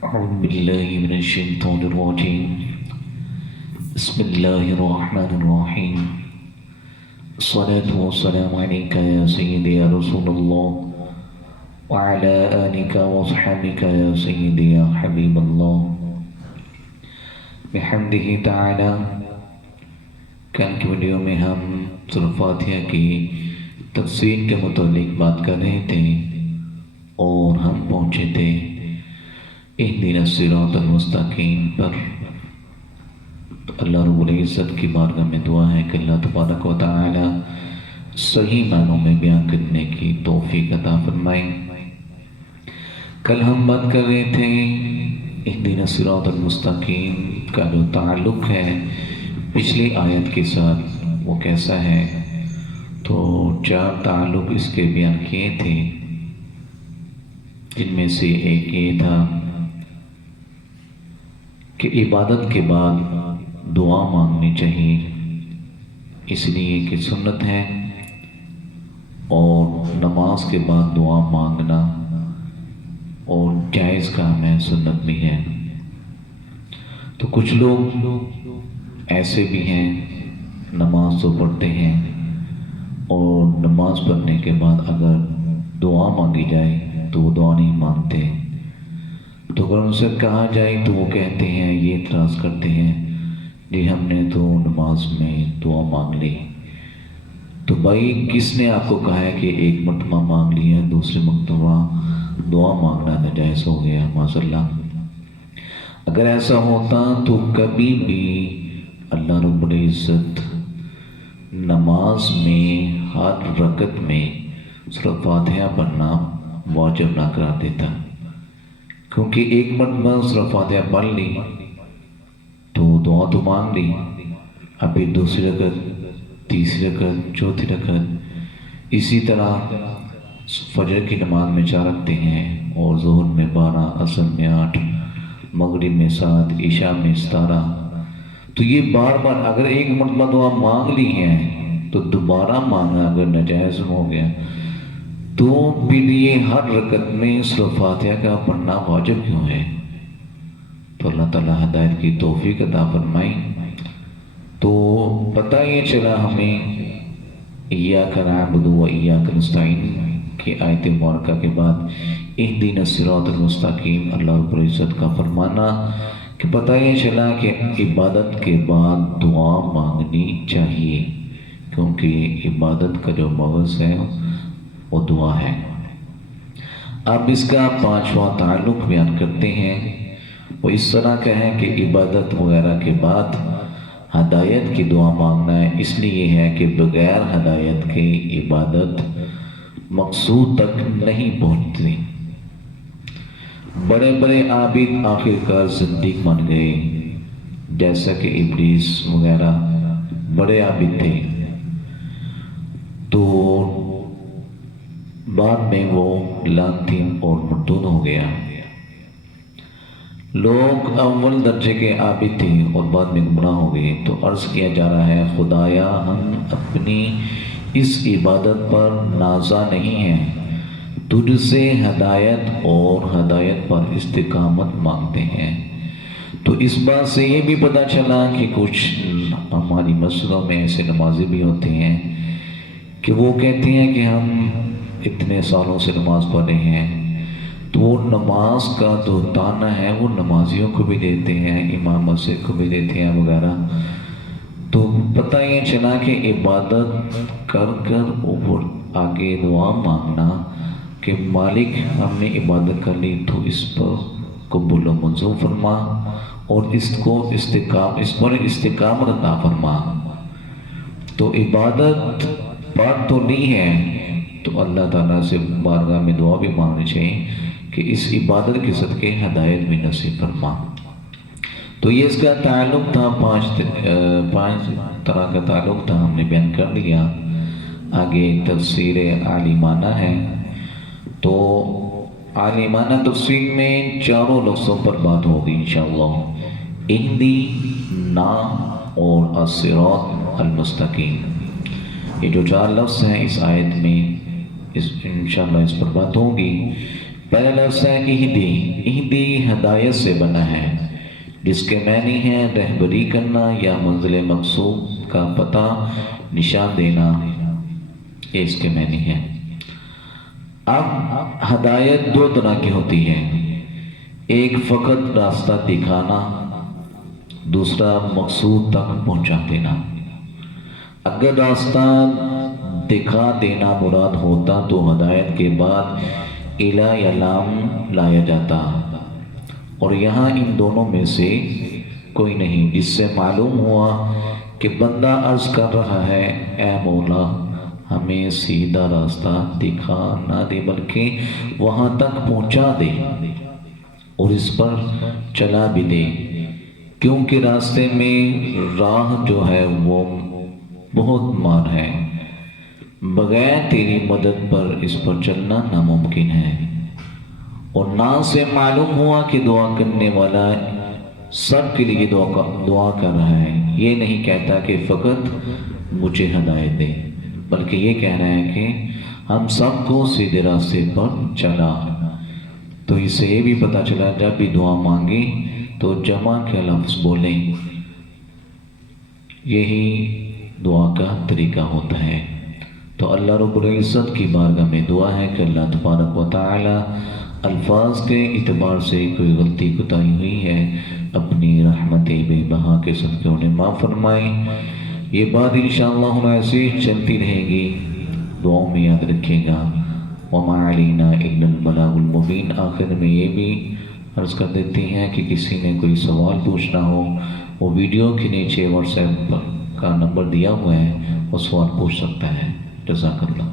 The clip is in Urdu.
أعوذ بالله من الشيطان الرجيم. بسم الله الرحمن الرحيم. الصلاة والسلام عليك يا سيدي يا رسول الله وعلى آلك وصحبك يا سيدي يا حبيب الله. بحمده تعالى. کل کی ویڈیو میں ہم سورۃ فاتحہ کی تفسیر کے متعلق بات کر رہے تھے اور ہم پہنچے تھے اہدنا الصراط المستقیم پر. تو اللہ رب العزت کی بارگاہ میں دعا ہے کہ اللہ تبارک و تعالی صحیح معنوں میں بیان کرنے کی توفیق عطا فرمائے. کل ہم بات کر رہے تھے اہدنا الصراط المستقیم کا جو تعلق ہے پچھلی آیت کے ساتھ وہ کیسا ہے. تو 4 تعلق اس کے بیان کیے تھے، جن میں سے ایک یہ تھا کہ عبادت کے بعد دعا مانگنی چاہیے، اس لیے کہ سنت ہے، اور نماز کے بعد دعا مانگنا اور جائز کام ہے، سنت بھی ہے. تو کچھ لوگ ایسے بھی ہیں نماز تو پڑھتے ہیں اور نماز پڑھنے کے بعد اگر دعا مانگی جائے تو وہ دعا نہیں مانگتے. تو اگر ان سے کہا جائے تو وہ کہتے ہیں، یہ اعتراض کرتے ہیں، جی ہم نے تو نماز میں دعا مانگ لی. تو بھائی کس نے آپ کو کہا ہے کہ ایک مرتبہ مانگ لی ہے، دوسری مرتبہ دعا مانگنا ناجائز ہو گیا؟ معاذاللہ. اگر ایسا ہوتا تو کبھی بھی اللہ رب العزت نماز میں ہر رکعت میں سورۃ فاتحہ پڑھنا واجب نہ کرا دیتا، کیونکہ ایک مرتبہ سورۃ فاتحہ پڑھ لی تو دعا تو مانگ لی، ابھی دوسری رکعت، تیسری رکعت، چوتھی رکعت، اسی طرح فجر کی نماز میں 4 رکعتیں ہیں، اور ظہر میں 12، عصر میں 8، مغرب میں 7، عشاء میں 17. تو یہ بار بار اگر ایک مرتبہ دعا مانگ لی ہے تو دوبارہ مانگنا اگر ناجائز ہو گیا تو پھر یہ ہر رکعت میں سورۃ فاتحہ کا پڑھنا واجب کیوں ہے؟ تو اللہ تعالیٰ ہدایت کی توفیق عطا فرمائے. تو پتہ یہ چلا ہمیں ایاک نعبد و ایاک نستعین کی آیت مبارکہ کے بعد اہدنا الصراط المستقیم اللہ رب العزت کا فرمانا، کہ پتہ یہ چلا کہ عبادت کے بعد دعا مانگنی چاہیے، کیونکہ عبادت کا جو مغز ہے وہ دعا ہے. اب اس کا 5واں تعلق بیان کرتے ہیں. وہ اس طرح کا ہے کہ عبادت وغیرہ کے بعد ہدایت کی دعا مانگنا ہے، اس لیے ہے کہ بغیر ہدایت کے عبادت مقصود تک نہیں پہنچتی. بڑے بڑے عابد آخرکار زندیق بن گئے، جیسا کہ ابلیس وغیرہ بڑے عابد تھے، تو بعد میں وہ لعنتی اور مردود ہو گیا. لوگ اول درجے کے عابد تھے اور بعد میں گمراہ ہو گئے. تو عرض کیا جا رہا ہے، خدایا ہم اپنی اس عبادت پر نازا نہیں ہیں، تجھ سے ہدایت اور ہدایت پر استقامت مانگتے ہیں. تو اس بات سے یہ بھی پتہ چلا کہ کچھ ہماری مسجدوں میں ایسے نمازی بھی ہوتے ہیں کہ وہ کہتے ہیں کہ ہم اتنے سالوں سے نماز پڑھ رہے ہیں، تو وہ نماز کا جو تانا ہے وہ نمازیوں کو بھی دیتے ہیں، امام مسجد کو بھی دیتے ہیں وغیرہ. تو پتہ یہ چلا کہ عبادت کر کر اوپر آگے دعا مانگنا کہ مالک ہم نے عبادت کر لی تو اس پر قبول و منظور فرما، اور اس پر استقامت عطا فرما. تو عبادت پڑھ تو نہیں ہے تو اللہ تعالیٰ سے بارگاہ میں دعا بھی مانگنی چاہیے کہ اس عبادت کے صدقے ہدایت بھی نصیب فرما. تو یہ اس کا تعلق تھا، 5 طرح کا تعلق تھا، ہم نے بیان کر دیا. آگے تفسیر عالمانہ ہے. تو عالمانہ تفسیر میں 4 لفظوں پر بات ہوگی انشاءاللہ، اہدنا اور الصراط المستقیم. یہ جو 4 لفظ ہیں اس آیت میں، انشاءاللہ اس پر بات ہوگی پہلا لفظ ہے اہدی. اہدی ہدایت سے بنا ہے، جس کے معنی ہے رہبری کرنا یا منزل مقصود کا پتہ نشان دینا، یہ اس کے معنی ہے. اب ہدایت دو طرح کی ہوتی ہے، ایک فقط راستہ دکھانا، دوسرا مقصود تک پہنچا دینا. اگر راستہ دکھا دینا مراد ہوتا تو ہدایت کے بعد الا یا لام لایا جاتا، اور یہاں ان دونوں میں سے کوئی نہیں، جس سے معلوم ہوا کہ بندہ عرض کر رہا ہے اے مولا ہمیں سیدھا راستہ دکھا نہ دے بلکہ وہاں تک پہنچا دے اور اس پر چلا بھی دے، کیونکہ راستے میں راہ جو ہے وہ بہت مار ہے، بغیر تیری مدد پر اس پر چلنا ناممکن ہے. اور نہ سے معلوم ہوا کہ دعا کرنے والا سب کے لیے دعا کر رہا ہے، یہ نہیں کہتا کہ فقط مجھے ہدایت دے، بلکہ یہ کہہ رہا ہے کہ ہم سب کو سیدھے راستے پر چلا. تو اس سے یہ بھی پتہ چلا جب بھی دعا مانگی تو جمع کے لفظ بولیں، یہی دعا کا طریقہ ہوتا ہے. تو اللہ رب العزت کی بارگاہ میں دعا ہے کہ اللہ تبارک و تعالی الفاظ کے اعتبار سے کوئی غلطی کوتاہی ہوئی ہے اپنی رحمت بے بہا کے صدقے انہیں معاف فرمائیں. یہ بات انشاءاللہ ایسے چلتی رہے گی، دعاؤں میں یاد رکھے گا. وما علینا الا البلاغ المبین. آخر میں یہ بھی عرض کر دیتی ہیں کہ کسی نے کوئی سوال پوچھنا ہو، وہ ویڈیو کے نیچے واٹس ایپ کا نمبر دیا ہوا ہے، وہ سوال پوچھ سکتا ہے. جزاک اللہ.